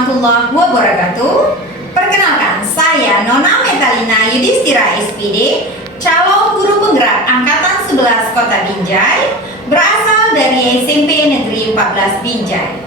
warahmatullahi wabarakatuh. Perkenalkan, saya Nona Metalina Yudhistira SPD, calon guru penggerak Angkatan 11 Kota Binjai, berasal dari SMP Negeri 14 Binjai.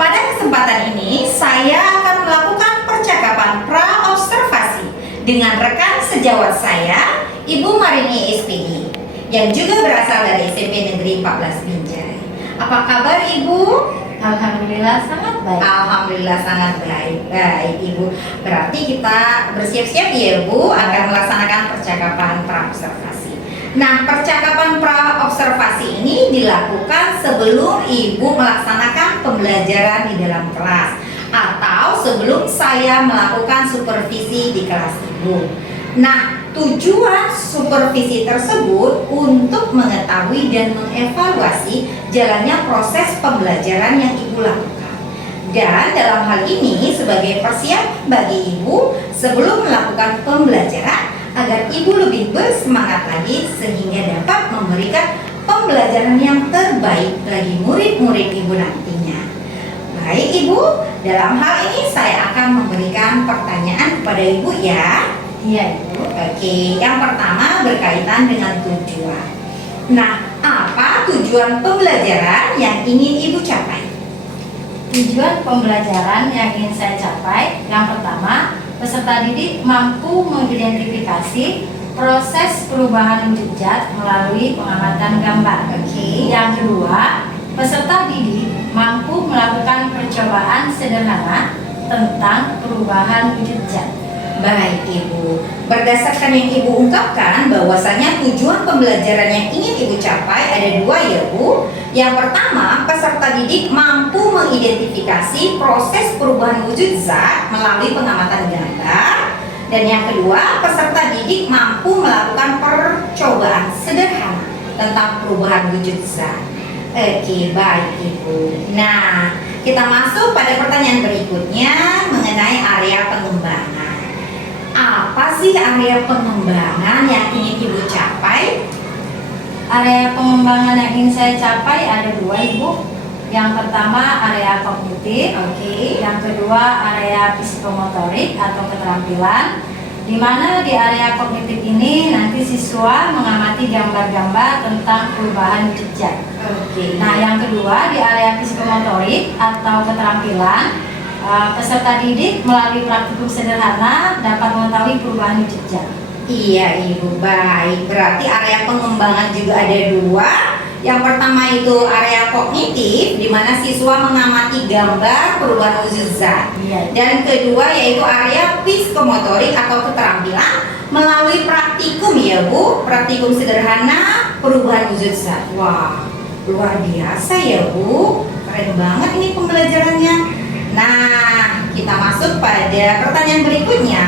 Pada kesempatan ini, saya akan melakukan percakapan pra-observasi dengan rekan sejawat saya, Ibu Marini SPD, yang juga berasal dari SMP Negeri 14 Binjai. Apa kabar Ibu? Alhamdulillah sangat baik. Alhamdulillah sangat baik. Baik Ibu. Berarti kita bersiap-siap ya Bu akan melaksanakan percakapan pra-observasi. Nah, percakapan pra-observasi ini dilakukan sebelum Ibu melaksanakan pembelajaran di dalam kelas atau sebelum saya melakukan supervisi di kelas Ibu. Nah, tujuan supervisi tersebut untuk mengetahui dan mengevaluasi jalannya proses pembelajaran yang Ibu lakukan. Dan dalam hal ini sebagai persiapan bagi Ibu sebelum melakukan pembelajaran agar Ibu lebih bersemangat lagi sehingga dapat memberikan pembelajaran yang terbaik bagi murid-murid Ibu nantinya. Baik Ibu, dalam hal ini saya akan memberikan pertanyaan kepada Ibu ya. Iya Ibu. Oke, yang pertama berkaitan dengan tujuan. Nah, apa tujuan pembelajaran yang ingin Ibu capai? Tujuan pembelajaran yang ingin saya capai, yang pertama, peserta didik mampu mengidentifikasi proses perubahan wujud zat melalui pengamatan gambar. Oke. Yang kedua, peserta didik mampu melakukan percobaan sederhana tentang perubahan wujud zat. Baik Ibu, berdasarkan yang Ibu ungkapkan bahwasanya tujuan pembelajaran yang ingin Ibu capai ada dua ya Bu. Yang pertama, peserta didik mampu mengidentifikasi proses perubahan wujud zat melalui pengamatan gambar. Dan yang kedua, peserta didik mampu melakukan percobaan sederhana tentang perubahan wujud zat. Oke, baik Ibu. Nah, kita masuk pada pertanyaan berikutnya mengenai area pengembangan. Apa sih area pengembangan yang ingin Ibu capai? Area pengembangan yang ingin saya capai ada dua Ibu. Yang pertama area kognitif, yang kedua area psikomotorik atau keterampilan. Di mana di area kognitif ini nanti siswa mengamati gambar-gambar tentang perubahan wujud zat. Nah, yang kedua di area psikomotorik atau keterampilan, peserta didik melalui praktikum sederhana dapat mengetahui perubahan wujud zat. Iya Ibu, baik. Berarti area pengembangan juga ada dua. Yang pertama itu area kognitif, di mana siswa mengamati gambar perubahan wujud zat. Iya. Dan kedua yaitu area psikomotorik atau keterampilan melalui praktikum ya Bu, praktikum sederhana perubahan wujud zat. Wah, luar biasa ya Bu, keren banget ini pembelajarannya. Nah, kita masuk pada pertanyaan berikutnya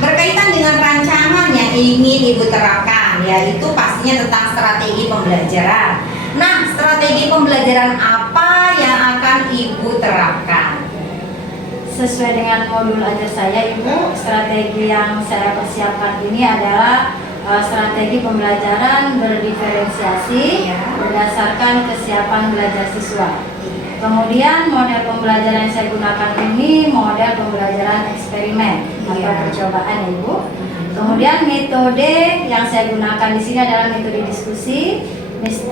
berkaitan dengan rancangan yang ingin Ibu terapkan, yaitu pastinya tentang strategi pembelajaran. Nah, strategi pembelajaran apa yang akan Ibu terapkan? Sesuai dengan modul ajar saya Ibu, strategi yang saya persiapkan ini adalah strategi pembelajaran berdiferensiasi berdasarkan kesiapan belajar siswa. Kemudian model pembelajaran yang saya gunakan ini model pembelajaran eksperimen atau percobaan Ibu. Kemudian metode yang saya gunakan di sini adalah metode diskusi,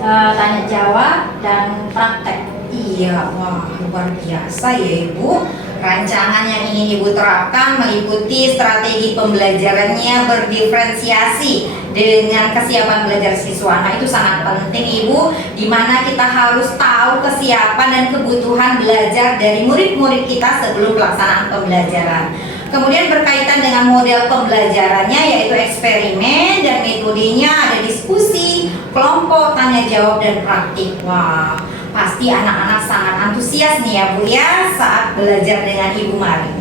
tanya jawab dan praktek. Iya, wah luar biasa ya Ibu. Rancangan yang ingin Ibu terapkan meliputi strategi pembelajarannya berdiferensiasi dengan kesiapan belajar siswa. Nah, itu sangat penting Ibu, di mana kita harus tahu kesiapan dan kebutuhan belajar dari murid-murid kita sebelum pelaksanaan pembelajaran. Kemudian berkaitan dengan model pembelajarannya yaitu eksperimen, dan metodenya ada diskusi, kelompok, tanya jawab dan praktik. Wah, pasti anak-anak sangat antusias nih ya Bu ya saat belajar dengan Ibu Marini.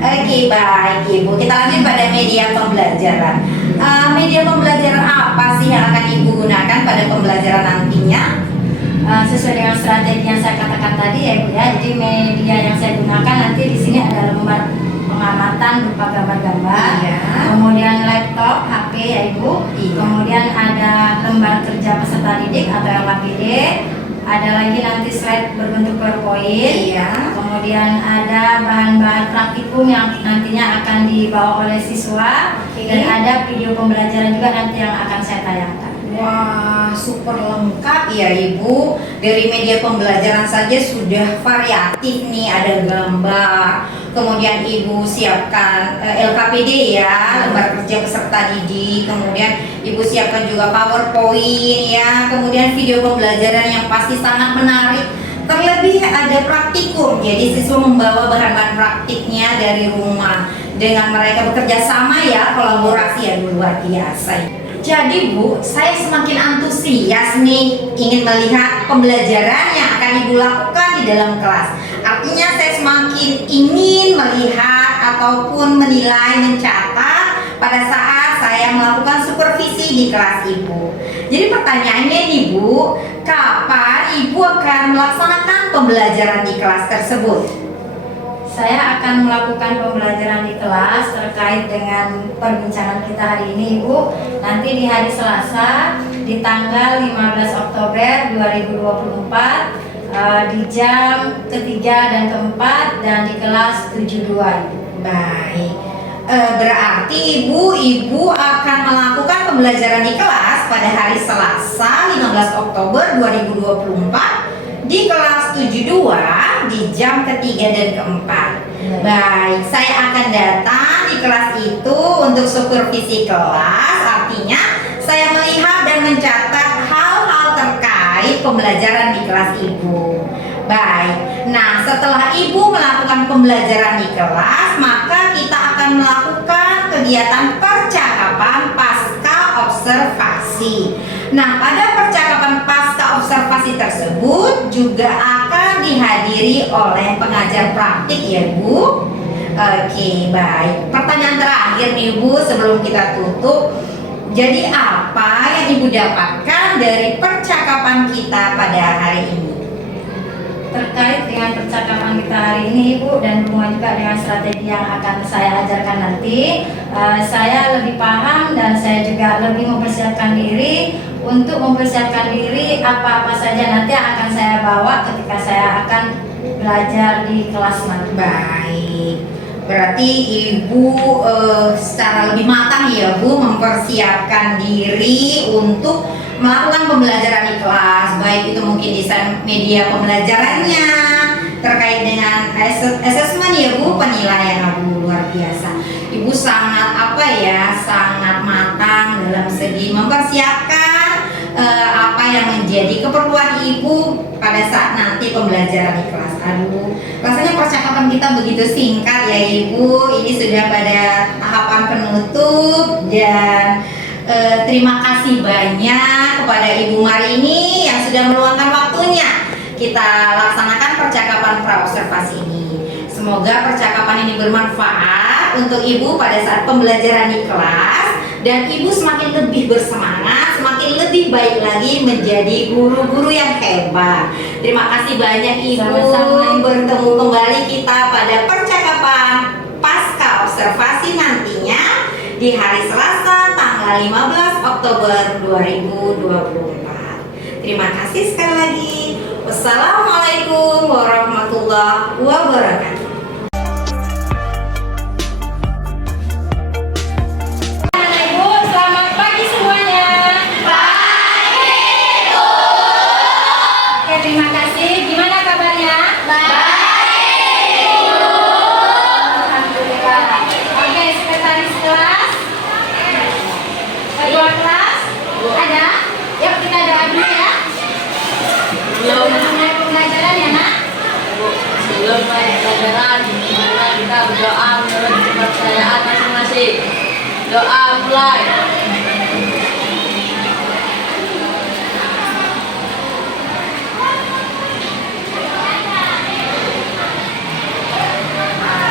Oke, baik Ibu, kita lanjut pada media pembelajaran. Media pembelajaran apa sih yang akan Ibu gunakan pada pembelajaran nantinya? Sesuai dengan strategi yang saya katakan tadi ya Ibu ya. Jadi media yang saya gunakan nanti di sini ada lembar pengamatan berupa gambar-gambar, kemudian laptop, HP ya Ibu, kemudian ada lembar kerja peserta didik atau LKPD, ada lagi nanti slide berbentuk PowerPoint. Iya. Kemudian ada bahan-bahan praktikum yang nantinya akan dibawa oleh siswa. Oke. Dan ada video pembelajaran juga nanti yang akan saya tayangkan. Wah, super lengkap ya Ibu. Dari media pembelajaran saja sudah variatif nih, ada gambar. Kemudian Ibu siapkan LKPD ya, lembar kerja peserta didik. Kemudian Ibu siapkan juga PowerPoint ya. Kemudian video pembelajaran yang pasti sangat menarik. Terlebih ada praktikum, jadi siswa membawa bahan-bahan praktiknya dari rumah. Dengan mereka bekerja sama ya, kolaborasi ya luar biasa. Jadi Bu, saya semakin antusias nih ingin melihat pembelajaran yang akan Ibu lakukan di dalam kelas. Artinya saya semakin ingin melihat ataupun menilai, mencatat pada saat saya melakukan supervisi di kelas Ibu. Jadi pertanyaannya nih Bu, kapan Ibu akan melaksanakan pembelajaran di kelas tersebut? Saya akan melakukan pembelajaran di kelas terkait dengan perbincangan kita hari ini, Ibu. Nanti di hari Selasa di tanggal 15 Oktober 2024 di jam ketiga dan keempat dan di kelas 72. Baik. Berarti Ibu akan melakukan pembelajaran di kelas pada hari Selasa 15 Oktober 2024 di kelas 72 di jam ketiga dan keempat. Baik, saya akan datang di kelas itu untuk supervisi kelas. Artinya saya melihat dan mencatat hal-hal terkait pembelajaran di kelas Ibu. Baik, nah setelah Ibu melakukan pembelajaran di kelas, maka kita akan melakukan kegiatan percakapan pasca observasi. Nah, pada percakapan pasca observasi tersebut juga akan dihadiri oleh pengajar praktik ya Bu. Oke, baik. Pertanyaan terakhir nih Bu sebelum kita tutup. Jadi apa yang Ibu dapatkan dari percakapan kita pada hari ini? Terkait dengan percakapan kita hari ini, Ibu, dan hubungan juga dengan strategi yang akan saya ajarkan nanti, saya lebih paham dan saya juga lebih mempersiapkan diri untuk mempersiapkan diri apa-apa saja nanti yang akan saya bawa ketika saya akan belajar di kelas nanti. Baik, berarti Ibu secara lebih matang ya Bu mempersiapkan diri untuk melakukan pembelajaran di kelas, baik itu mungkin desain media pembelajarannya terkait dengan asesmen ya Bu, penilaian Bu, luar biasa. Ibu sangat sangat matang dalam segi mempersiapkan apa yang menjadi keperluan Ibu pada saat nanti pembelajaran di kelas. Aduh, rasanya percakapan kita begitu singkat ya Ibu. Ini sudah pada tahapan penutup dan terima kasih banyak kepada Ibu Marini yang sudah meluangkan waktunya kita laksanakan percakapan pra-observasi ini. Semoga percakapan ini bermanfaat untuk Ibu pada saat pembelajaran di kelas dan Ibu semakin lebih bersemangat, semakin lebih baik lagi menjadi guru-guru yang hebat. Terima kasih banyak Ibu. Sama-sama. Bertemu kembali kita pada percakapan pasca observasi nantinya di hari Selasa tanggal 15 Oktober 2024. Terima kasih sekali lagi. Wassalamualaikum warahmatullahi wabarakatuh. Ibu, selamat pagi semuanya. Baik, Bu. Oke, terima kasih. Gimana kabarnya? Baik, Bu. Alhamdulillah. Oke, sekretaris kelas. Ketua kelas ada? Yuk kita doa dulu ya. Sebelum mulai pembelajaran ya nak. Sebelum mulai pelajaran, mari kita berdoa menurut kepercayaan masing-masing. Doa mulai.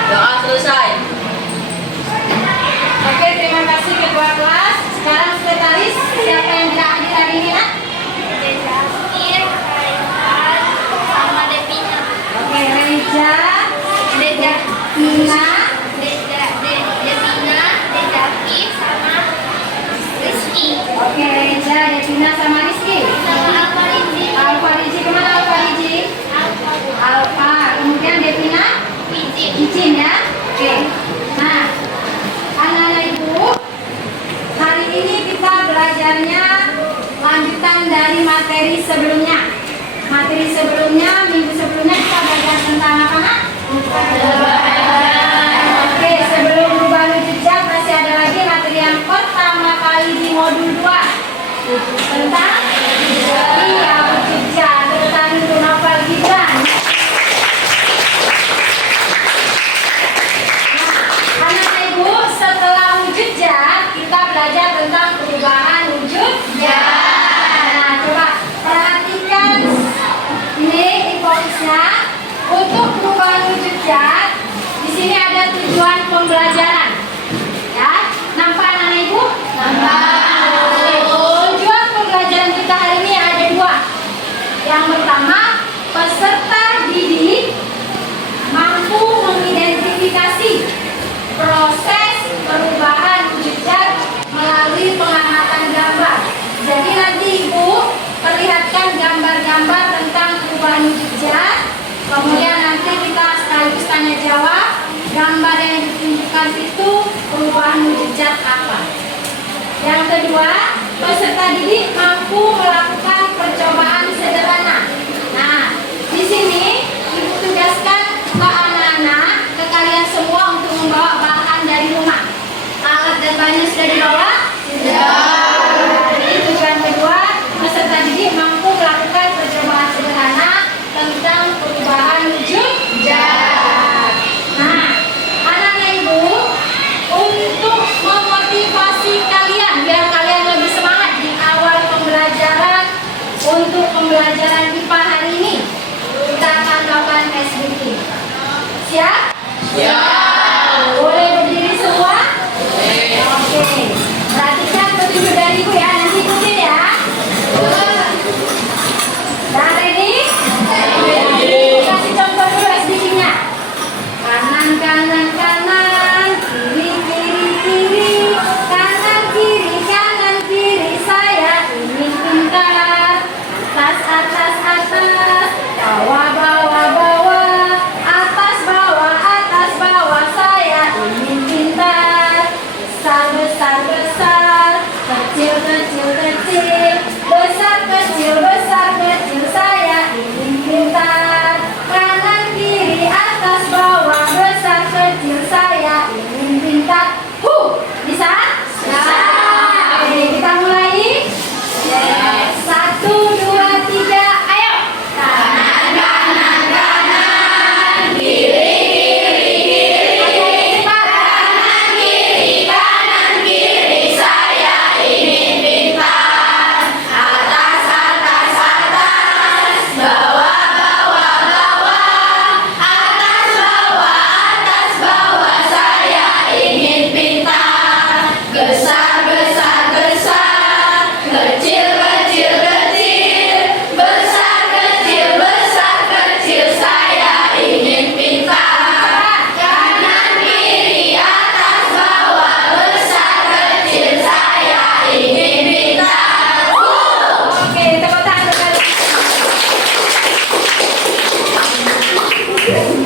Doa selesai. Oke, terima kasih ketua kelas. Sekarang sekretaris, siapa yang tidak hadir hari ini nak? Sama Devina. Oke, Reza, Devina, Ina, Devina, Devaki sama seterusnya untuk perubahan wujud zat. Di sini ada tujuan pembelajaran. Ya, nampak anak-anak ibu? Nampak. Tujuan pembelajaran kita hari ini ada dua. Yang pertama, peserta didik mampu mengidentifikasi proses perubahan wujud zat melalui pengamatan gambar. Jadi nanti ibu perlihatkan gambar-gambar tentang perubahan wujud zat. Kemudian nanti kita sekaligus tanya jawab. Gambar yang ditunjukkan itu perubahan wujud zat apa. Yang kedua, peserta didik mampu melakukan percobaan sederhana. Nah, di sini ibu tugaskan ke anak-anak, ke kalian semua untuk membawa bahan dari rumah. Alat dan bahannya sudah dibawa? Sudah. Jadi tujuan kedua, peserta didik mampu melakukan percobaan sederhana tentang perubahan wujud zat. Nah, anak-anak ibu, untuk memotivasi kalian biar kalian lebih semangat di awal pembelajaran untuk pembelajaran IPA hari ini, kita akan melakukan SBK. Siap? Siap. Boleh berdiri semua? Oke. Perhatikan petunjuk dari ibu ya, nanti ikutin ya. Dah ready? Kasih contoh dulu SBK-nya. Kanan, kanan, kanan, kiri, kiri, kiri, kanan, kiri, saya ingin pintar. Atas, atas, atas, bawah, bawah, bawah, atas, bawah, saya ingin pintar. Besar, besar, besar, kecil, kecil, kecil, besar, kecil, saya ingin pintar. Kanan, kiri, atas, bawah, besar, kecil, saya ingin pintar. Bisa? Bisa. Oke, kita mulai. Yes. 1, 2, 3, ayo. Kanan, kanan, kanan, kiri, kiri, kiri. Oke, cepat. Kanan, kiri, saya ingin pintar. Atas, atas, atas, bawah, bawah, bawah, atas, bawah, saya ingin pintar. Besar, besar, besar, kecil, kecil, kecil, besar, kecil, saya ingin pintar. Kanan, kiri, atas, bawah, besar, kecil, saya ingin pintar. Oke, tepuk tangan sekali.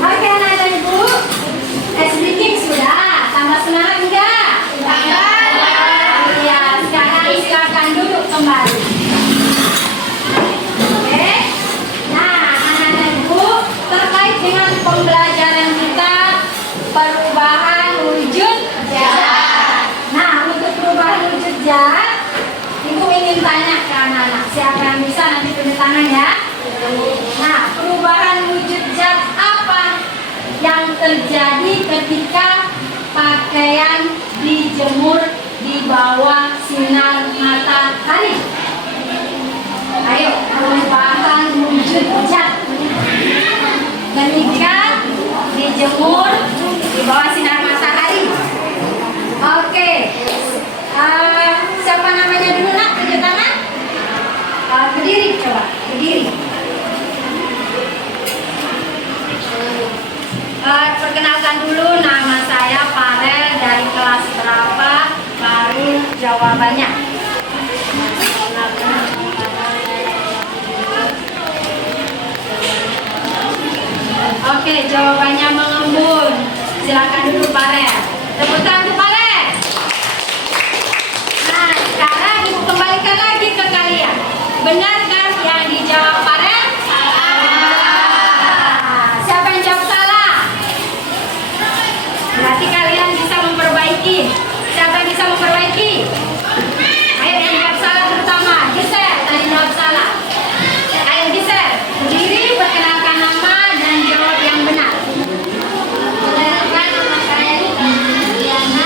Oke, anak-anak ibu, SBK sudah. Tambah semangat enggak? Iya, sekarang silakan duduk kembali. Oke. Nah, anak-anak ibu, terkait dengan pembelajaran kita perubahan wujud zat. Nah, untuk perubahan wujud zat, ibu ingin tanya ke anak-anak. Siapa yang bisa nanti tunjuk tangan ya? Nah, perubahan wujud zat apa yang terjadi ketika pakaian dijemur di bawah sinar matahari? Ayo, perubahan wujud zat ketika dijemur di bawah sinar matahari. Oke. Siapa namanya dulu nak? Tunjuk tangan. Berdiri coba, berdiri. Perkenalkan dulu, nama saya Farel, dari kelas berapa, baru jawabannya. Oke, jawabannya mengembun. Silakan duduk Farel. Tepuk tangan untuk Farel. Nah, sekarang ibu kembalikan lagi ke kalian. Benar kan yang dijawab Farel? Siapa yang jawab salah? Berarti kalian bisa memperbaiki. Siapa yang bisa memperbaiki? Ayo, yang jawab salah terutama. Gisel, tadi jawab salah. Ayo Gisel, berdiri, perkenalkan nama dan jawab yang benar. Perkenalkan nama saya Diana.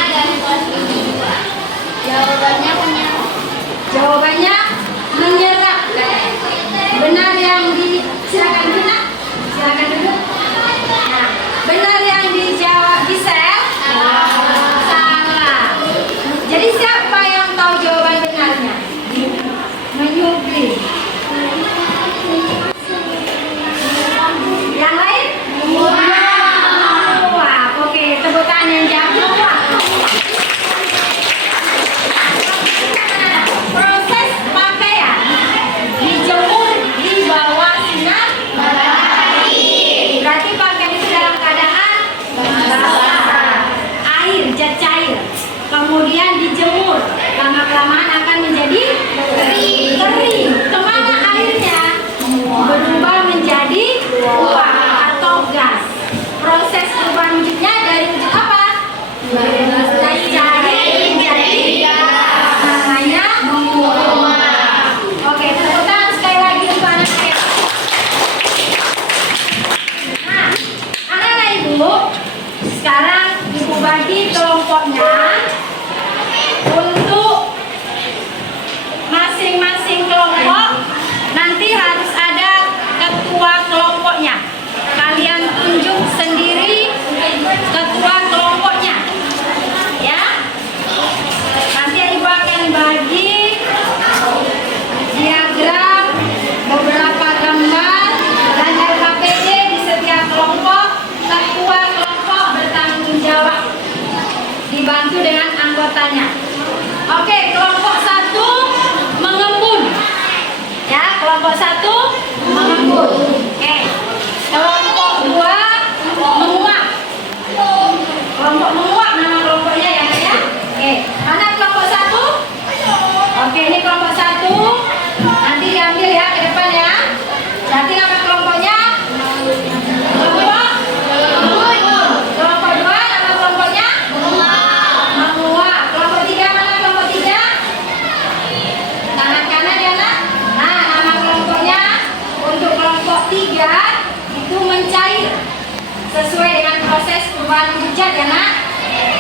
sesuai dengan proses perubahan hujat ya nak.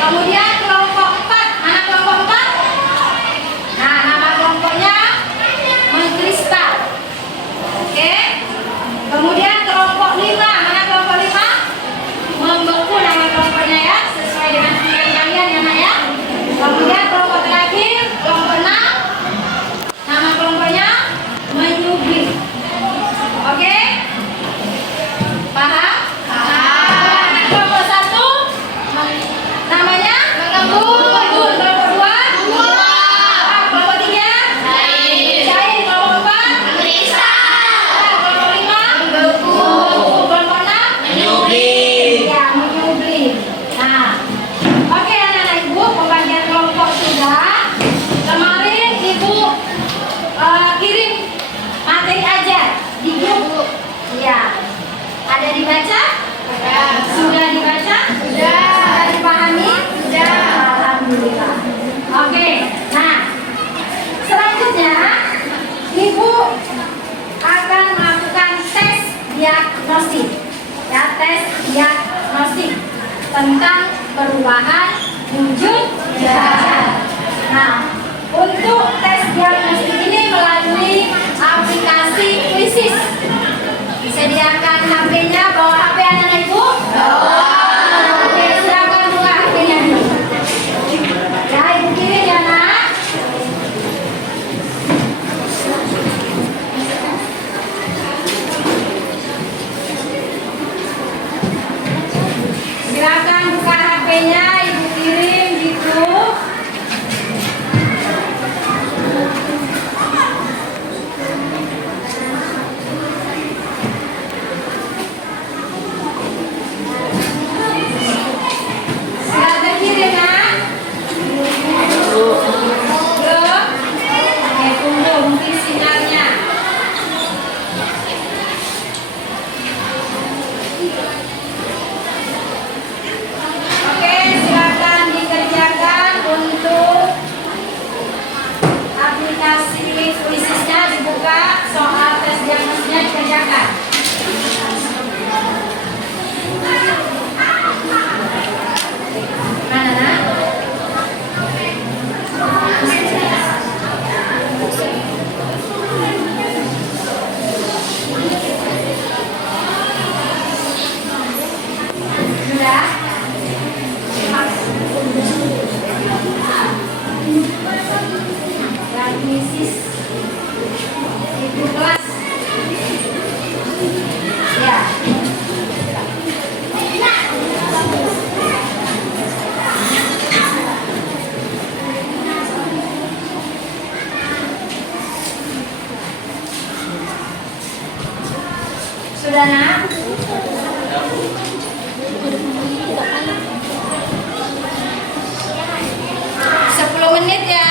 Kemudian kelompok 4, mana kelompok 4? Nah, nama kelompoknya mengkristal. Oke. Kemudian kelompok 5, mana kelompok 5? Membeku nama kelompoknya ya, sesuai dengan pilihan kalian ya nak ya. Kemudian kelompok terakhir, kelompok 6, nama kelompoknya menyublim. Oke? Paham? Kelompok 1 namanya mengembun. Kelompok 2 kelompok 3 cair. Kelompok 4 kelompok 5 kelompok 6 ya, menyublim. Nah, oke anak-anak ibu, pembagian kelompok sudah. Kemarin ibu kirim materi ajar di grup. Ya, ada dibaca? Sudah dibaca? Sudah dipahami? Sudah. Alhamdulillah. Oke, nah selanjutnya ibu akan melakukan tes diagnostik. Ya, tes diagnostik tentang perubahan wujud jahat. Nah, untuk tes diagnostik ini melalui aplikasi Quizzes. Disediakan HP-nya, bawa HP anak-anak ibu? Bawa. Oke, silakan buka HP-nya dulu. Ya, ibu kirim ya nak. Silakan buka HP-nya, ibu kirim gitu. Silakan kirim nak. Belum? Oke, tunggu mungkin sinyalnya. Oke, silakan dikerjakan untuk aplikasi Quizzesnya dibuka, soal tes diagnosisnya dikerjakan. Mana nak? Sudah? Transmisis ibu kelas. Ya. Sudah nak? Sepuluh menit ya.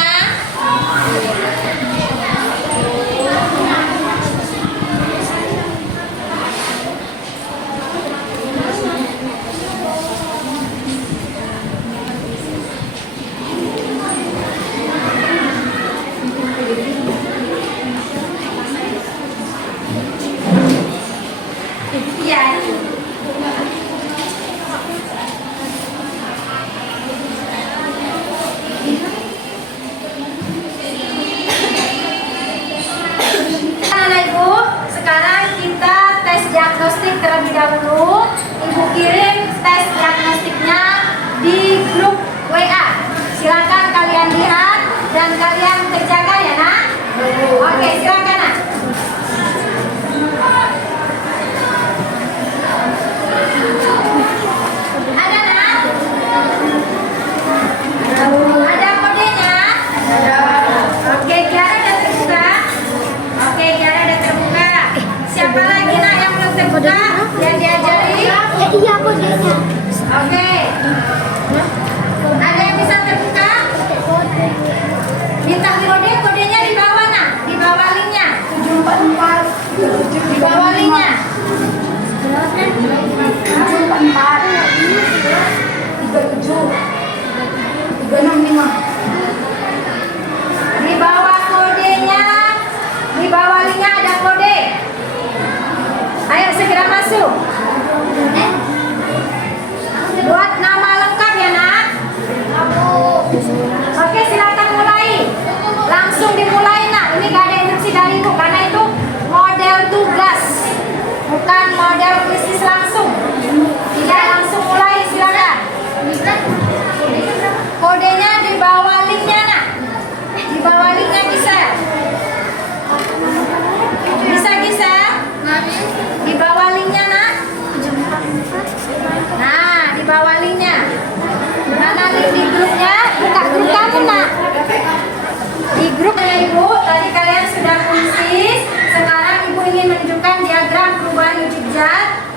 Iya. Anak ibu, sekarang kita tes diagnostik terlebih dahulu. Ibu kirim tes diagnostiknya di grup WA. Silakan kalian lihat dan kalian kerjakan ya nak. Oke, silakan nak. Ada nak? Ada kodenya? Oke, Kiara udah terbuka. Oke, Kiara udah terbuka. Siapa lagi nak yang belum terbuka? Yang diajari? Iya, kodenya. Oke. Ada yang bisa terbuka? Minta kode, kodenya di bawah nak, di bawah linknya. 744. Di bawah linknya. 744. 37. 365. Di bawah kodenya, di bawah linknya ada kode. Ayo segera masuk.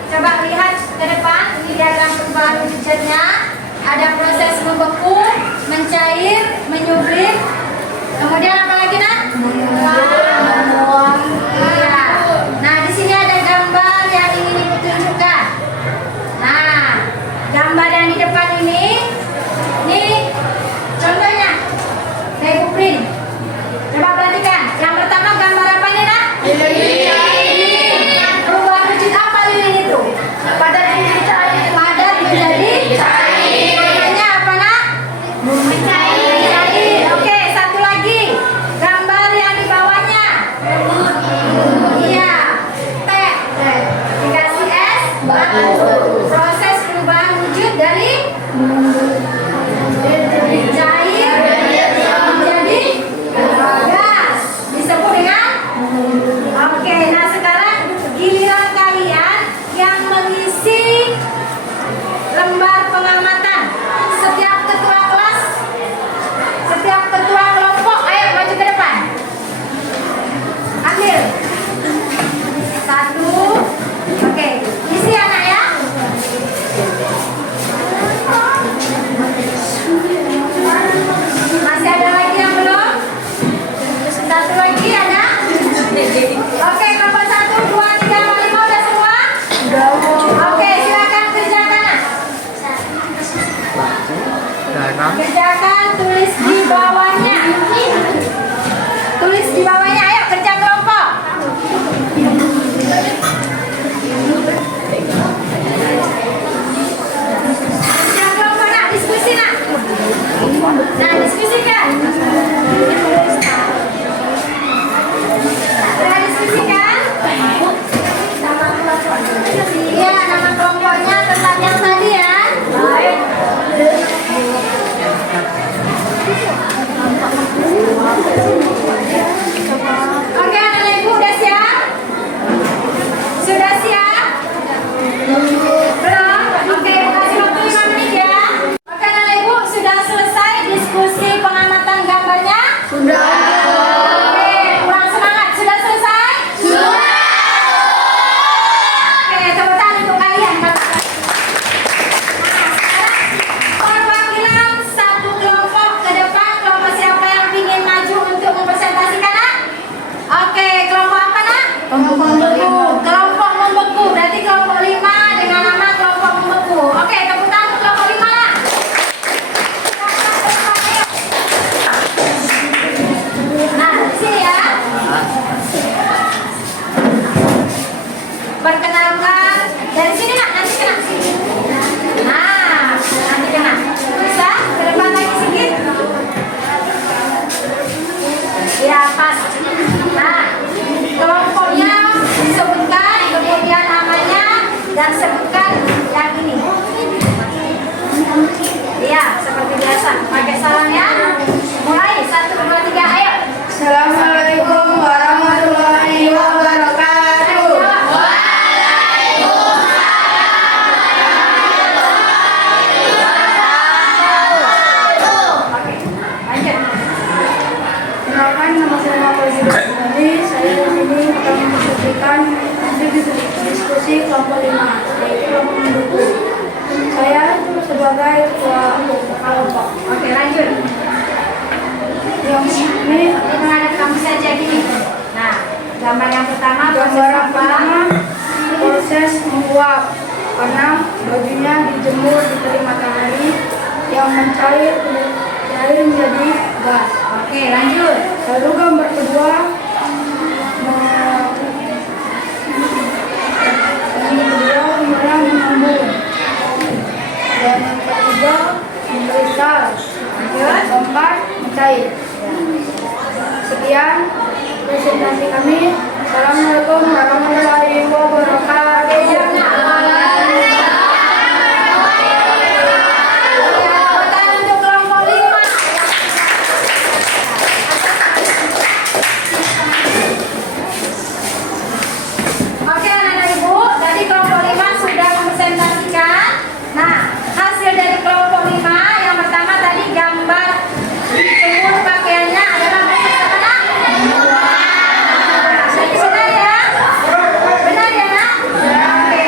Coba lihat ke depan, ini diagram terbaru wujudnya. Ada proses membeku, mencair, menyublim. Kemudian apa lagi nak? Menguap. Iya. Nah, di sini ada gambar yang ingin ibu tunjukkan. Nah, gambar yang di depan ini contohnya. Saya ibu print. Coba perhatikan. Yang pertama gambar apa nih nak? Perubahan wujud apa lilin itu? Padat menjadi cair. Padat menjadi cair. Namanya apa nak? Mencair. Oke, satu lagi. Gambar yang di bawahnya. Iya. T. Dikasih S. Batu. Proses perubahan wujud dari cair menjadi gas. Disebut dengan oke. Nah, sekarang giliran kalian yang mengisi lembar pengamatan. Setiap ketua kelas, setiap ketua kelompok, ayo maju ke depan. Ambil. Satu. Oke, isi anak ya. Masih ada lagi yang belum? Satu lagi ada? Oke, kelompok 1, 2, 3, 4, 5 udah semua? Oke, silakan kerjakan. Kerjakan, tulis di bawahnya. Tulis di bawahnya, ayo kerja kelompok. Kerja kelompok nak, diskusi nak. Nah, diskusikan. Sudah diskusikan? Iya, nama kelompoknya tetap yang tadi ya. Oke, anak-anak ibu udah siap? Sudah siap? Belum? Oke, kasih waktu 5 menit ya. Oke, anak-anak ibu sudah selesai diskusi pengamatan gambarnya? Sudah. Oke, kurang semangat. Sudah selesai? Sudah. Oke, tepuk tangan untuk kalian. Nah, sekarang perwakilan satu kelompok ke depan. Kelompok siapa yang ingin maju untuk mempresentasikan nak? Oke, kelompok apa nak? Kelompok membeku. Kelompok membeku. Berarti kelompok 5 dengan nama kelompok membeku. Oke, tepuk tangan untuk kelompok 5 nak. Nah, di sini ya. Perkenalkan dari sini nak, nanti kena. Nah, nanti kena. Bisa ke depan lagi sedikit. Ya, pas. Nah, kelompoknya disebutkan, kemudian namanya, dan sebutkan yang ini. Iya, seperti biasa. Pakai salam ya. Mulai, 1, 2, 3, ayo. Assalamualaikum warahmatullahi wabarakatuh. Oke, lanjut. Kenalkan, nama saya Fauzi Basmali. Saya di sini akan mempresentasikan diskusi kelompok 5, yaitu kelompok mendukung. Saya sebagai ketua kelompok. Oke, lanjut. Yang ini Menghadap kamu saja gini. Nah, gambar yang pertama proses gambar apa? pertama, proses menguap karena bajunya dijemur di terik matahari yang mencair menjadi gas. Oke, lanjut. Lalu gambar kedua, kemudian mengembung. Dan yang ketiga, membesar. Lanjut. Keempat, mencair. Sekian presentasi kami. Assalamualaikum warahmatullahi wabarakatuh. Tepuk tangan untuk kelompok 5. Oke, anak-anak ibu, tadi kelompok 5 sudah mempresentasikan. Nah, hasil dari kelompok 5 yang pertama tadi gambar jemur pakaiannya adalah proses apa nak? Jadi benar ya? Benar ya nak? Oke.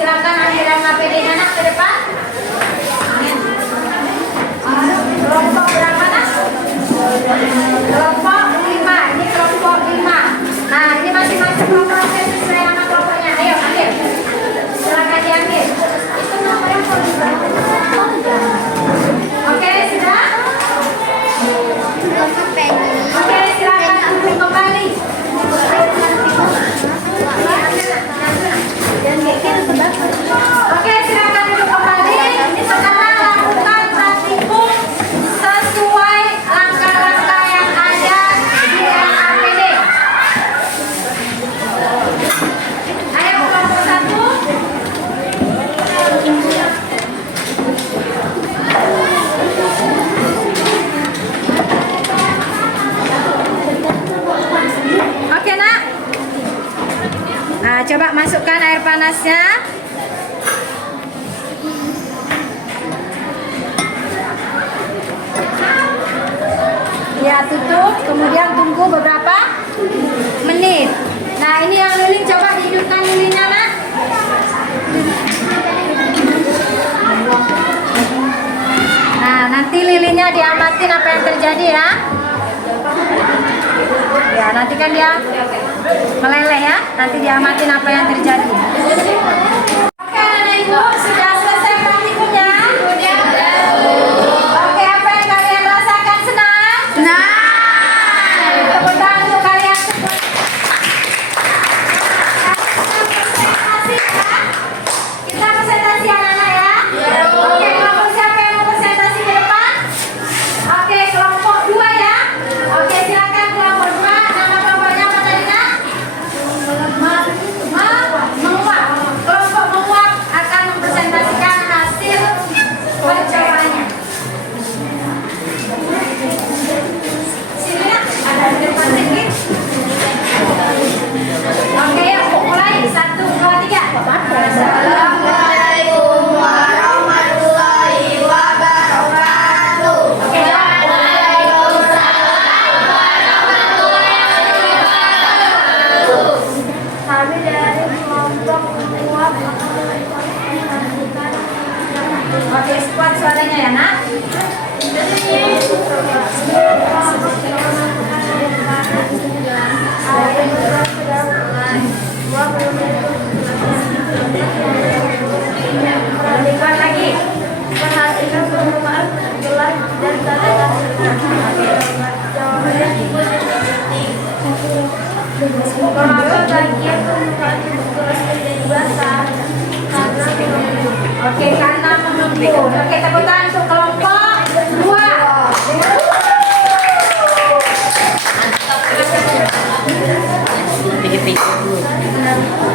silakan ambil LKPD-nya nak ke depan. Kelompok berapa nak? Kelompok 5. Ini kelompok 5. Nah, ini masing-masing kelompok sesuai nama kelompoknya. Ayo ambil. Silakan diambil. Itu nomornya Oke, sudah? Oke, silakan duduk kembali. Oke, silakan duduk kembali. Sekarang lakukan praktikum sesuai langkah-langkah yang ada di LKPD. Ayo kelompok 1. Oke nak. Nah, coba masukkan air panasnya. Ya, tutup, kemudian tunggu beberapa menit. Nah, ini yang lilin, coba dihidupkan lilinnya nak. Nah, nanti lilinnya diamatin apa yang terjadi ya. Ya, nanti kan dia meleleh ya. Nanti diamatin apa yang terjadi. Oke, anak ibu sudah selesai praktikumnya. Oke, apa yang kalian rasakan? Senang? Senang. Tepuk tangan untuk kalian semua. Kita presentasi anak-anak ya. Oke, kelompok siapa yang mau presentasi ke depan? Oke, kelompok 2 ya. Oke, silakan kelompok 2. Nama kelompoknya apa tadi nak? Menguap. Kelompok menguap akan mempresentasikan hasil percobaannya. Sini nak, ada di depan sedikit. Oke, ya, mulai 1, 2, 3. Assalamualaikum warahmatullahi wabarakatuh. Oke, Kami dari kelompok menguap akan melakukan Oke, kuat suaranya ya nak. Kuat lagi. Perhatikan penggunaan gelas dan tanda Pengatur bagian pembukaan gelas menjadi basah Oke, karena mengembun. Oke, tepuk tangan untuk kelompok 2.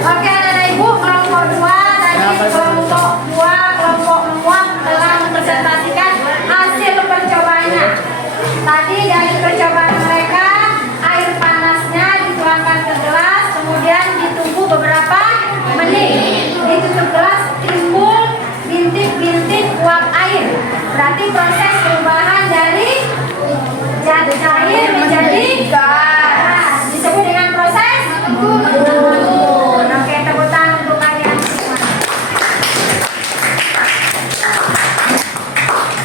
Oke, anak-anak ibu, kelompok 2 tadi kelompok 2 kelompok menguap telah mempresentasikan hasil percobaannya. Tadi dari percobaan mereka, air panasnya dituangkan ke gelas, kemudian ditunggu beberapa menit. Ditutup gelas, timbul bintik-bintik uap air. Berarti proses perubahan dari zat cair menjadi gas. Disebut dengan proses embun. Oke, tepuk tangan untuk kalian semua.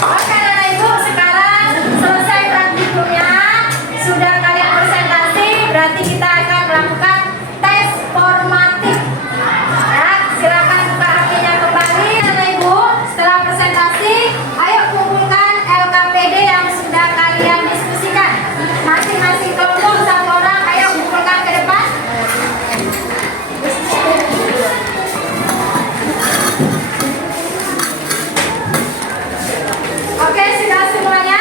Oke, anak ibu, sekarang selesai praktikumnya. Sudah kalian presentasi, berarti kita akan melakukan tes formatif. Ya, silakan buka HP-nya kembali, anak ibu. Setelah presentasi, ayo kumpulkan LKPD yang sudah kalian diskusikan. Masing-masing kelompok 1 orang, ayo kumpulkan ke depan. Oke, sudah semuanya?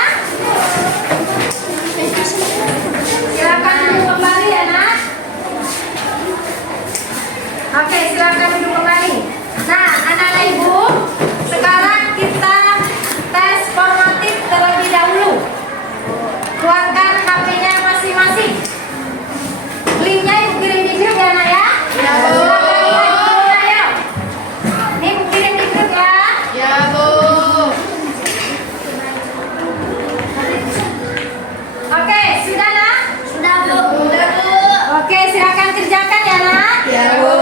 Silakan duduk kembali ya nak. Oke, silakan duduk kembali. Nah, anak-anak ibu, sekarang kita tes formatif terlebih dahulu. Keluarkan HP-nya masing-masing. Linknya ibu kirim di grup ya nak ya? Ya bu. Ayo. Ini ibu kirim di grup ya? Ya bu. Oke, sudah nak? Sudah bu. Sudah bu. Oke, silakan kerjakan ya nak. Ya bu.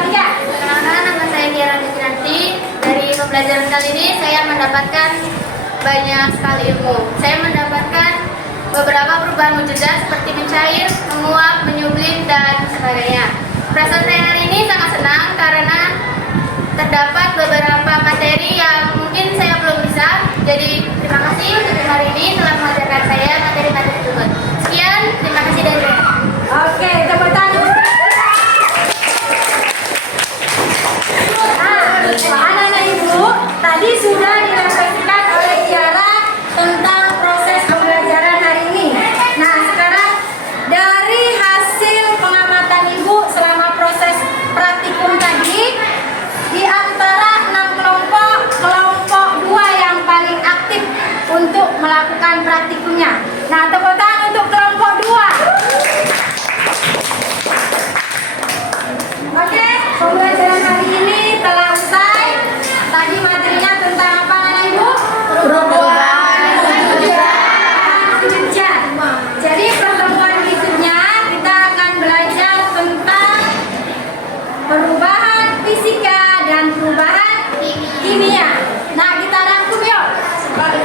3. Perkenalkan, nama saya Tiara Nanti. Dari pembelajaran kali ini saya mendapatkan banyak sekali ilmu. Saya mendapatkan beberapa perubahan mujizat seperti mencair, menguap, menyublim, dan sebagainya. Perasaan saya hari ini sangat senang karena terdapat beberapa materi yang mungkin saya belum bisa. Jadi terima kasih untuk hari ini telah mengajarkan saya materi-materi tersebut. Sekian, terima kasih dari saya. Oke, tepuk tangan. Anak-anak ibu, tadi sudah direfleksikan oleh Tiara tentang proses pembelajaran hari ini. Nah, sekarang dari hasil pengamatan ibu selama proses praktikum tadi, di antara 6 kelompok, kelompok 2 yang paling aktif untuk melakukan praktikumnya. Nah, tepuk tangan untuk kelompok 2. Oke, pembelajaran hari ini telah usai. Tadi materinya tentang apa, anak ibu? Perubahan wujud. Jadi pertemuan berikutnya kita akan belajar tentang perubahan fisika dan perubahan kimia. Nah, kita rangkum yuk.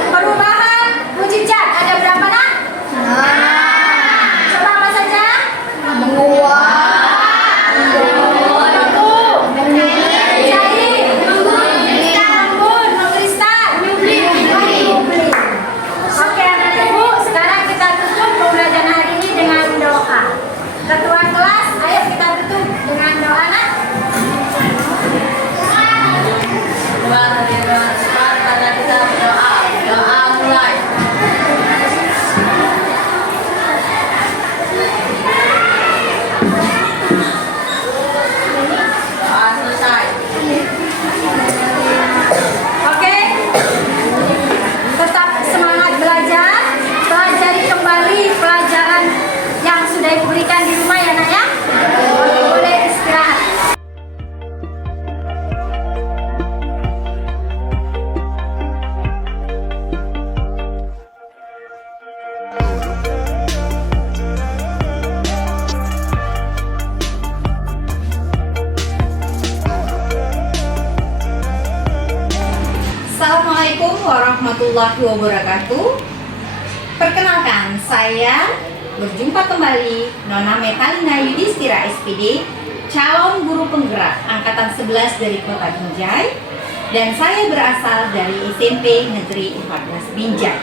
Perubahan wujud zat ada berapa, nak? Coba apa saja? Oke, anak-anak ibu, sekarang kita tutup pembelajaran hari ini dengan doa. Ketua kelas, ayo kita tutup dengan doa, nak. Tuhan hari bermanfaat karena kita berdoa. Doa mulai. Doa selesai. Oke, tetap semangat belajar. Pelajari kembali pelajaran yang sudah ibu berikan di rumah ya, nak ya. Boleh istirahat. Assalamualaikum warahmatullahi wabarakatuh. Perkenalkan, saya berjumpa kembali Nona Metalina Yudhistira SPD, calon guru penggerak angkatan 11 dari Kota Binjai, dan saya berasal dari SMP Negeri 14 Binjai.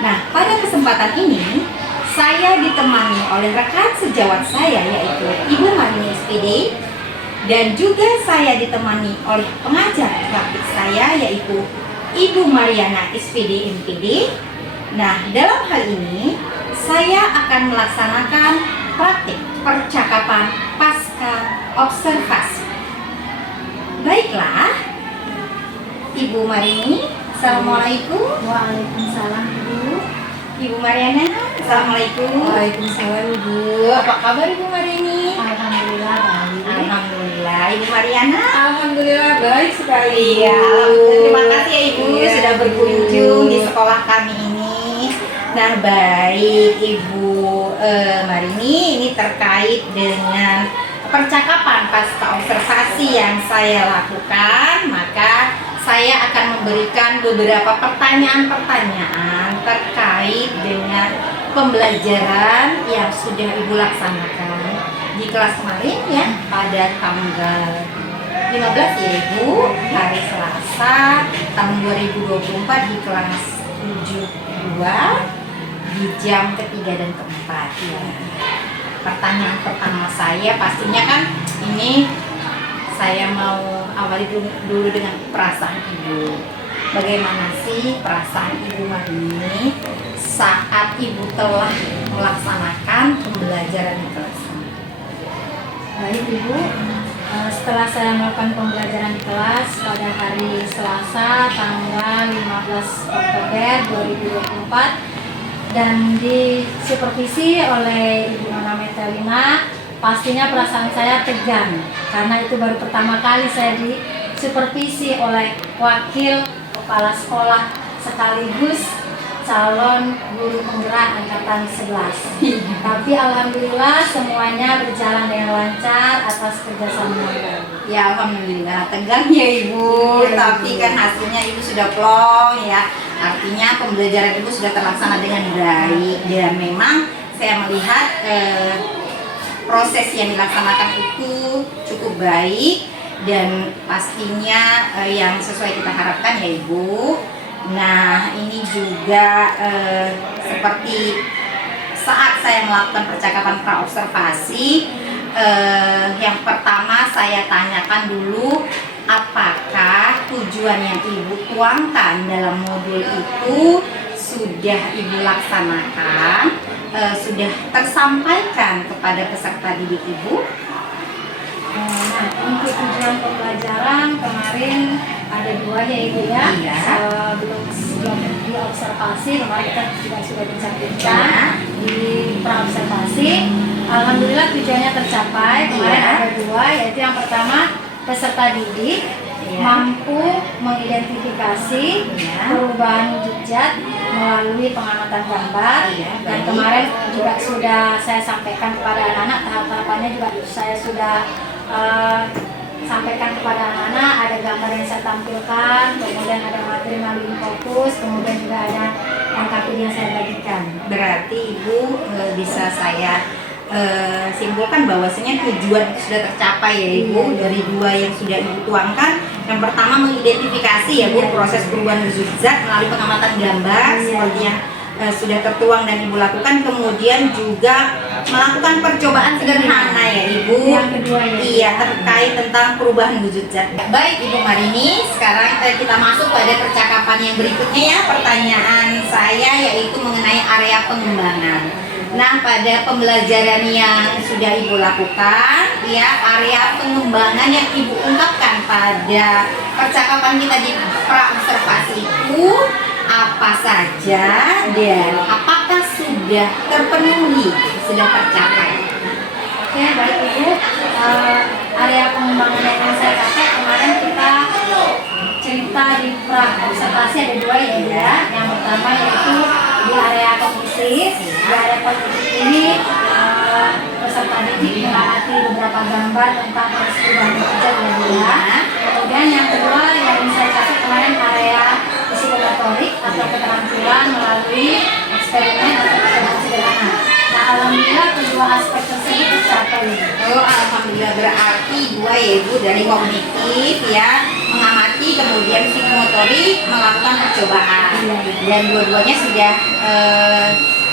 Nah, pada kesempatan ini saya ditemani oleh rekan sejawat saya yaitu Ibu Marini SPD, dan juga saya ditemani oleh pengajar praktik saya yaitu Ibu Mariana SPD MPD. Nah, dalam hal ini saya akan melaksanakan praktik percakapan pasca observasi. Baiklah, Ibu Marini, Assalamualaikum. Waalaikumsalam, Ibu. Ibu Mariana, Assalamualaikum. Waalaikumsalam, Ibu. Apa kabar Ibu Marini? Alhamdulillah baik. Alhamdulillah. Ibu Mariana? Alhamdulillah baik sekali. Iya, alhamdulillah. Terima kasih ya Ibu Iya, sudah berkunjung di sekolah kami ini. Nah, baik Ibu Marini, ini terkait dengan percakapan pasca observasi yang saya lakukan, maka saya akan memberikan beberapa pertanyaan-pertanyaan terkait dengan pembelajaran yang sudah Ibu laksanakan di kelas kemarin ya, pada tanggal 15 ya Ibu, hari Selasa tahun 2024 di kelas 72 di jam ketiga dan keempat ya. Pertanyaan pertama saya pastinya kan ini saya mau awali dulu dengan perasaan Ibu. Bagaimana sih perasaan Ibu Marini saat Ibu telah melaksanakan pembelajaran di kelas? Baik Ibu, setelah saya melakukan pembelajaran di kelas pada hari Selasa tanggal 15 Oktober 2024 dan disupervisi oleh Ibu Nona Metalina, pastinya perasaan saya tegang karena itu baru pertama kali saya disupervisi oleh wakil kepala sekolah sekaligus calon guru penggerak angkatan 11. Tapi alhamdulillah semuanya berjalan dengan lancar atas kerjasama yang baik. Ya alhamdulillah, tegang ya Ibu, Ya, tapi Ibu. kan hasilnya Ibu sudah plong ya. Artinya pembelajaran Ibu sudah terlaksana dengan baik dan memang saya melihat proses yang dilaksanakan itu cukup baik dan pastinya yang sesuai kita harapkan ya Ibu. Nah ini juga seperti saat saya melakukan percakapan pra-observasi, yang pertama saya tanyakan dulu apakah tujuan yang Ibu tuangkan dalam modul itu sudah Ibu laksanakan, sudah tersampaikan kepada peserta didik Ibu. Nah, untuk tujuan pembelajaran kemarin ada 2 ya Ibu ya. Iya. Sebelum diobservasi kemarin kita juga sudah bincang-bincang di praobservasi. Alhamdulillah tujuannya tercapai. Kemarin Iya. ada 2, yaitu yang pertama peserta didik mampu mengidentifikasi perubahan wujud zat melalui pengamatan gambar. Iya, Dan baik. kemarin juga sudah saya sampaikan kepada anak-anak, tahap-tahapannya juga saya sudah sampaikan kepada anak-anak. Ada gambar yang saya tampilkan, kemudian ada materi melalui fokus, kemudian juga ada LKPD yang saya bagikan. Berarti Ibu bisa saya simpulkan bahwasanya tujuan itu sudah tercapai ya Ibu, dari 2 yang sudah Ibu tuangkan. Yang pertama mengidentifikasi ya Bu, proses perubahan wujud zat melalui pengamatan gambar seperti yang sudah tertuang dan Ibu lakukan. Kemudian juga melakukan percobaan sederhana ya Ibu. Yang kedua ya. Iya, terkait tentang perubahan wujud zat. Baik Ibu Marini, sekarang kita masuk pada percakapan yang berikutnya ya. Pertanyaan saya yaitu mengenai area pengembangan. Nah, pada pembelajaran yang sudah Ibu lakukan, ya area pengembangan yang Ibu ungkapkan pada percakapan kita di pra-observasi itu apa saja dan apakah sudah terpenuhi, sudah tercapai? Oke, baik Ibu. Area pengembangan yang saya pakai kemarin kita cerita di pra-observasi ada 2 ya Ibu ya. Yang pertama yaitu di area kognitif. Di area kognitif ini peserta didik mengamati beberapa gambar tentang proses perubahan wujud zat ya Ibu ya. Kemudian yang kedua yang saya catat kemarin area psikomotorik atau keterampilan melalui eksperimen atau percobaan sederhana. Nah, alhamdulillah kedua aspek tersebut tercapai. Oh, alhamdulillah, berarti 2 ya Ibu, dari kognitif ya, mengamati, kemudian psikomotorik, melakukan percobaan. Dan dua-duanya sudah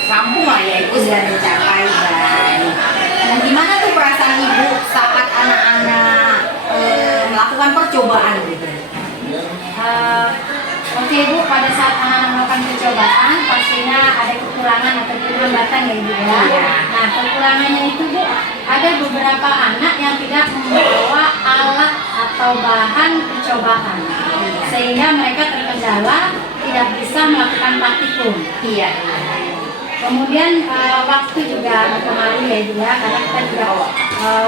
rampung lah ya Ibu, sudah tercapai. Baik. Dan gimana tuh perasaan Ibu saat anak-anak melakukan percobaan gitu? Oke Ibu, pada saat anak-anak melakukan percobaan pastinya ada kekurangan ataupun hambatan ya Ibu ya. Nah, kekurangannya itu Bu, ada beberapa anak yang tidak membawa alat atau bahan percobaan, sehingga mereka terkendala tidak bisa melakukan praktikum. Iya. Kemudian waktu juga mempengaruhi ya Ibu ya, karena kita juga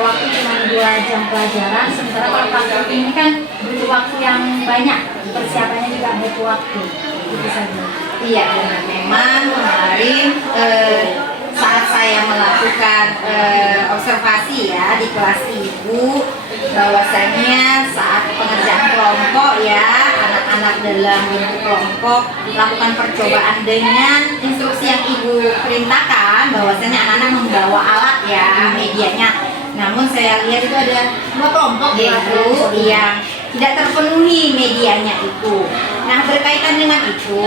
waktu cuma 2 jam pelajaran, sementara kalau praktikum ini kan butuh waktu yang banyak, persiapannya juga butuh waktu. Itu saja. Iya, benar. Memang kemarin saat saya melakukan observasi ya di kelas Ibu, bahwasanya saat pengerjaan kelompok ya, anak-anak dalam bentuk kelompok melakukan percobaan dengan instruksi yang Ibu perintahkan, bahwasanya anak-anak membawa alat ya, medianya. Namun saya lihat itu ada 2 kelompok ya Ibu yang tidak terpenuhi medianya itu. Nah, berkaitan dengan itu,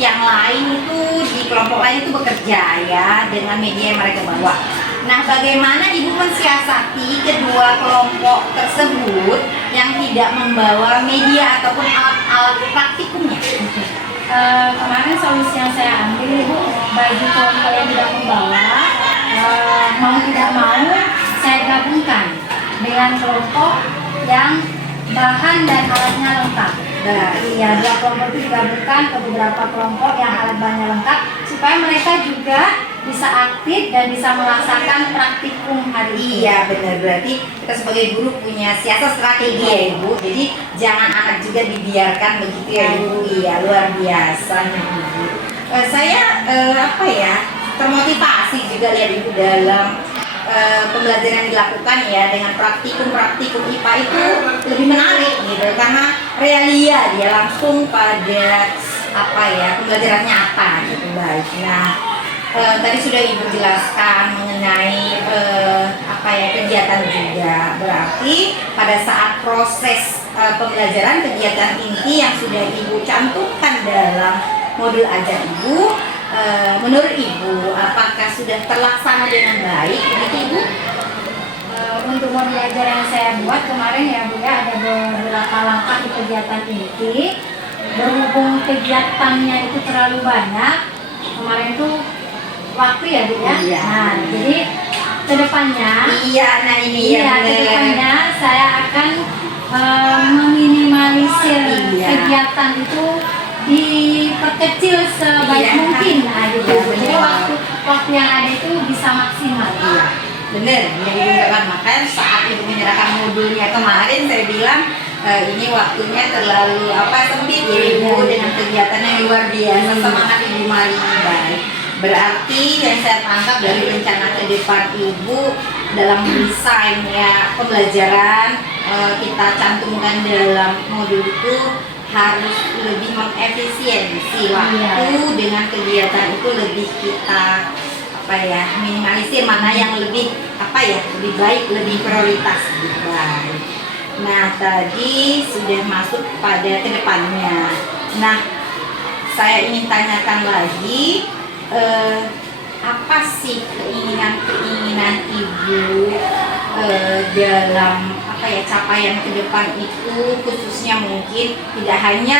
yang lain itu di kelompok lain itu bekerja ya dengan media yang mereka bawa. Nah, bagaimana Ibu mensiasati kedua kelompok tersebut yang tidak membawa media ataupun alat-alat praktikumnya? Kemarin solusi yang saya ambil Ibu, bagi kelompok yang tidak membawa, mau tidak mau saya gabungkan dengan kelompok yang bahan dan alatnya lengkap. Iya, 2 kelompok itu digabungkan ke beberapa kelompok yang alat bahannya lengkap supaya mereka juga bisa aktif dan bisa melaksanakan praktikum hari ini. Iya benar, berarti kita sebagai guru punya siasat strategi ya Ibu. Jadi jangan anak juga dibiarkan begitu ya Ibu. Iya luar biasa nih Ibu. Saya apa ya termotivasi juga lihat Ibu dalam pembelajaran yang dilakukan ya dengan praktikum IPA itu lebih menarik gitu karena realia dia langsung pada apa ya pembelajarannya apa gitu. Baik. Nah tadi sudah Ibu jelaskan mengenai apa ya kegiatan juga. Berarti pada saat proses pembelajaran kegiatan inti yang sudah Ibu cantumkan dalam modul ajar Ibu, menurut Ibu apakah sudah terlaksana dengan baik begitu Ibu? Untuk modul ajar yang saya buat kemarin ya Bu ya, ada beberapa langkah di kegiatan inti. Berhubung kegiatannya itu terlalu banyak, kemarin itu waktu ya Bu ya. Iya. Nah, jadi kedepannya Nah ini iya, ya kedepannya saya akan meminimalisir Iya. kegiatan itu diperkecil sebaik Iya. mungkin. Nah, gitu. Iya, Jadi benar. waktu yang ada itu bisa maksimal. Iya, bener. Ya juga kan makanya saat Ibu menyerahkan modulnya kemarin saya bilang ini waktunya terlalu sempit ya Ibu dengan kegiatan yang luar biasa. Semangat Ibu Marini baik. Berarti yang saya tangkap dari rencana ke depan Ibu dalam desain ya pembelajaran kita cantumkan dalam modul itu harus lebih mengefisiensi waktu dengan kegiatan itu lebih kita minimalisir mana yang lebih lebih baik, lebih prioritas lebih baik. Nah tadi sudah masuk pada kedepannya. Nah saya ingin tanyakan lagi apa sih keinginan Ibu dalam capaian ke depan itu, khususnya mungkin tidak hanya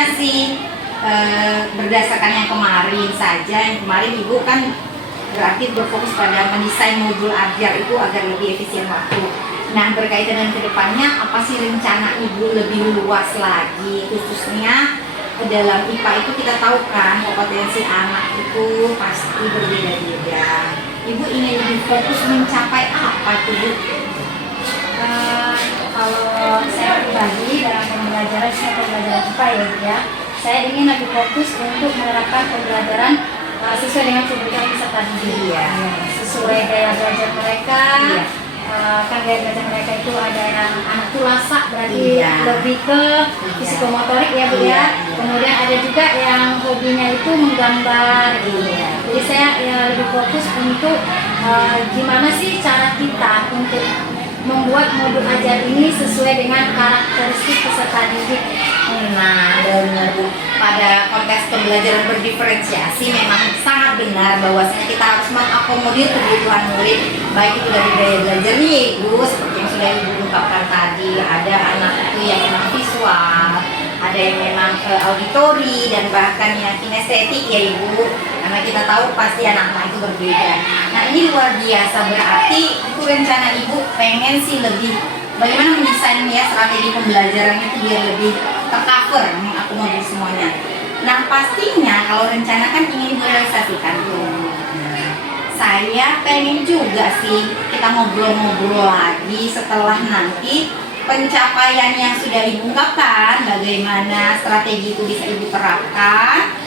berdasarkan yang kemarin saja. Yang kemarin Ibu kan berarti berfokus pada mendesain modul ajar itu agar lebih efisien waktu. Nah berkaitan dengan kedepannya apa sih rencana Ibu lebih luas lagi, khususnya dalam IPA itu kita tahu kan kompetensi anak itu pasti berbeda-beda. Ibu ingin lebih fokus mencapai apa tuh Bu? Kalau saya pribadi dalam pembelajaran IPA ya, saya ingin lebih fokus untuk menerapkan pembelajaran sesuai dengan kebutuhan peserta didik. Iya. Sesuai gaya belajar mereka. Iya. Kan gaya belajar mereka itu ada yang anak tulasak, berarti Iya. lebih ke psikomotorik ya Bu Iya, ya. iya. Kemudian ada juga yang hobinya itu menggambar gitu. Iya. Jadi saya lebih fokus untuk gimana sih cara kita untuk membuat modul ajar ini sesuai dengan karakteristik peserta didik. Nah, benar Bu. Pada konteks pembelajaran berdiferensiasi memang sangat benar bahwasanya kita harus mengakomodir kebutuhan murid, baik itu dari gaya belajarnya Ibu, seperti yang sudah Ibu ungkapkan tadi. Ada anak itu yang memang visual, ada yang memang auditori, dan bahkan yang kinestetik ya Ibu. Karena kita tahu pasti anak-anak itu berbeda. Nah ini luar biasa, berarti itu rencana Ibu pengen sih lebih bagaimana mendesain ya strategi pembelajaran itu biar lebih tercover mengakomodir semuanya. Nah pastinya kalau rencana kan ingin direalisasikan tuh. Saya pengen juga sih kita ngobrol-ngobrol lagi setelah nanti pencapaian yang sudah Ibu ungkapkan, bagaimana strategi itu bisa Ibu terapkan.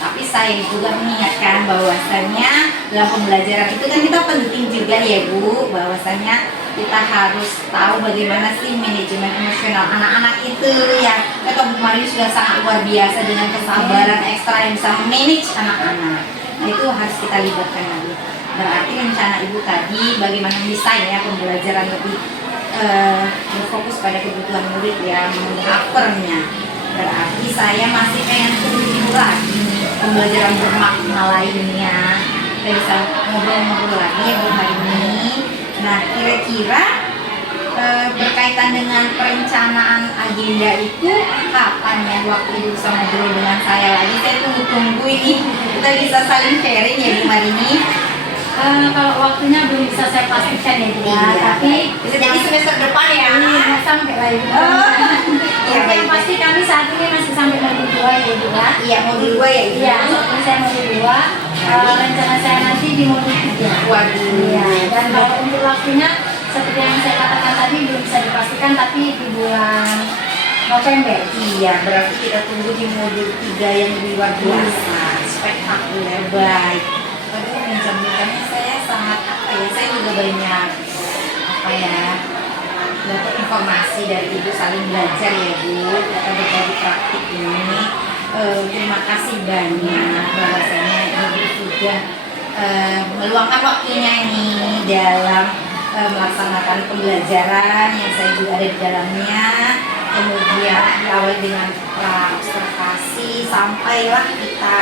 Tapi saya juga mengingatkan bahwasannya dalam pembelajaran itu kan kita penting juga ya Bu, bahwasannya kita harus tahu bagaimana sih manajemen emosional anak-anak itu yang kata Bu Mari sudah sangat luar biasa dengan kesabaran ekstra yang bisa manage anak-anak. Nah, itu harus kita libatkan lagi. Berarti rencana Ibu tadi bagaimana desain ya pembelajaran lebih berfokus pada kebutuhan murid ya, mengcovernya. Berarti saya masih pengen tunggu lagi pembelajaran bermakna lainnya. Kita bisa ngobrol-ngobrol lagi ya Bu hari ini. Nah kira-kira berkaitan dengan perencanaan agenda itu kapan ya waktu Ibu bisa ngobrol dengan saya lagi? Saya tunggu-tunggu ini kita bisa saling sharing ya Bu Marini. Kalau waktunya belum bisa saya pastikan ya Bu ya, tapi bisa jadi semester depan ya. ini sampai lagi. Iya, Yang pasti kami saat ini masih sampai modul 2 ya Bu ya. Iya modul 2 ya Ibu. Iya, saat ini saya modul 2. rencana saya nanti di modul 3. Waduh. Iya, dan kalau untuk waktunya seperti yang saya katakan tadi belum bisa dipastikan, tapi di bulan November. Iya, berarti kita tunggu di modul 3 yang luar biasa, spektakuler, baik. Waduh, bincang-bincangnya saya sangat saya juga banyak dapat informasi dari Ibu, saling belajar ya Bu, kita berbagi praktik ini. Terima kasih banyak bahwasanya Ibu sudah meluangkan waktunya nih dalam melaksanakan pembelajaran yang saya juga ada di dalamnya. Kemudian diawali dengan observasi sampailah kita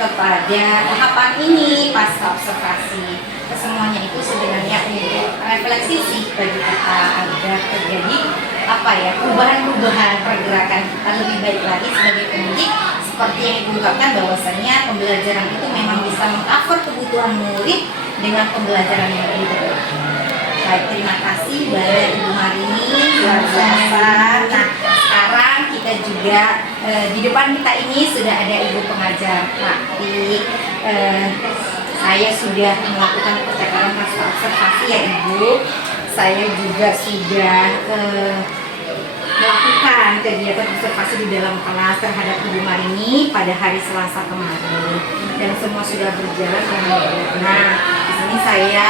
kepada tahapan ini pasca observasi. Semuanya itu sebenarnya untuk refleksi sih bagi kita agar terjadi perubahan-perubahan pergerakan kita lebih baik lagi sebagai pendidik. Seperti yang Ibu ungkapkan bahwasanya pembelajaran itu memang bisa mengcover kebutuhan murid dengan pembelajaran yang lebih baik. Baik, terima kasih banyak Ibu Marini, luar biasa. Nah, sekarang kita juga di depan kita ini sudah ada Ibu pengajar praktik. Saya sudah melakukan percakapan pasca observasi ya Ibu. Saya juga sudah melakukan kegiatan observasi di dalam kelas terhadap Ibu Marini pada hari Selasa kemarin, dan semua sudah berjalan dengan baik. Nah, di sini saya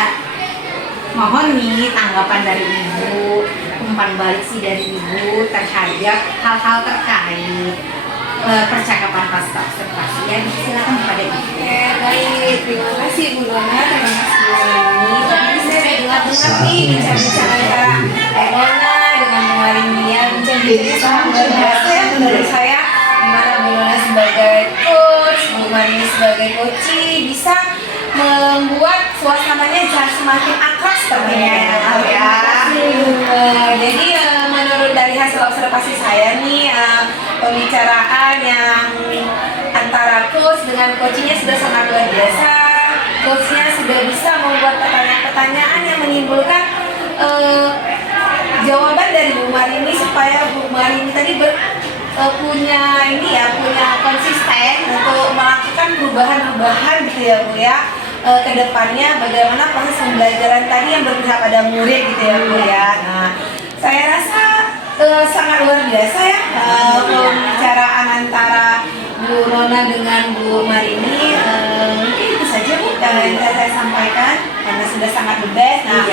mohon nih tanggapan dari Ibu, umpan balik sih dari Ibu terhadap hal-hal terkait percakapan pasca observasi. Ya, silakan kepada Ibu. Baik, terima kasih Bu Nona, terima kasih Bu Noni. Tadi saya dengar nih bicara-bicara Nona dengan Bu Marini ya, bicara-bicara sangat luar biasa ya menurut saya. Dimana Bu Nona sebagai coach, Bu Marini sebagai coach bisa membuat suasananya semakin akrab sepertinya ya. Jadi menurut dari hasil observasi saya nih, pembicaraan yang antara coach dengan coachnya sudah sangat luar biasa. Coachnya sudah bisa membuat pertanyaan-pertanyaan yang menimbulkan jawaban dari Bu Marini supaya Bu Marini tadi punya konsisten untuk melakukan perubahan-perubahan gitu ya Bu ya. Ke depannya bagaimana proses pembelajaran tadi yang berpihak pada murid gitu ya Bu ya. Nah, saya rasa sangat luar biasa ya pembicaraan antara Bu Nona dengan Bu Marini. Mungkin itu saja Bu yang saya sampaikan karena sudah sangat the best. Nah,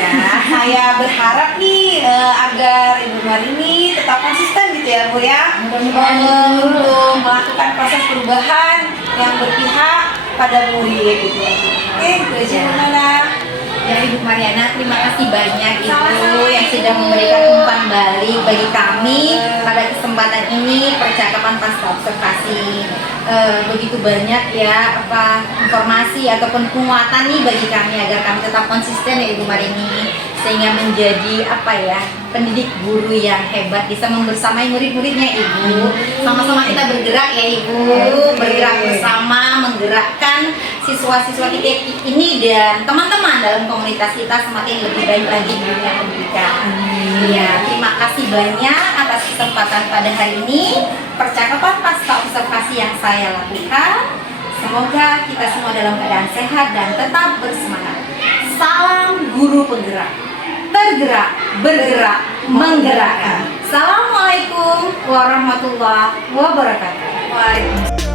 saya berharap nih agar Ibu Marini tetap konsisten gitu ya Bu ya, untuk melakukan proses perubahan yang berpihak pada murid gitu. Oke, itu aja Bu Nona. Ya Ibu Mariana, terima kasih banyak Ibu Sama-sama, yang Ibu. sudah memberikan umpan balik bagi kami pada kesempatan ini percakapan pasca observasi. Begitu banyak ya informasi ataupun penguatan nih bagi kami agar kami tetap konsisten ya Ibu Marini, sehingga menjadi pendidik guru yang hebat, bisa membersamai murid-muridnya Ibu. Sama-sama kita bergerak ya Ibu, bergerak bersama, menggerakkan siswa-siswa kita ini dan teman-teman dalam komunitas kita semakin lebih baik lagi di dunia pendidikan. Ya, terima kasih banyak atas kesempatan pada hari ini, percakapan pasca observasi yang saya lakukan. Semoga kita semua dalam keadaan sehat dan tetap bersemangat. Salam guru penggerak, tergerak, bergerak, menggerakkan. Assalamualaikum warahmatullahi wabarakatuh. Waalaikumsalam.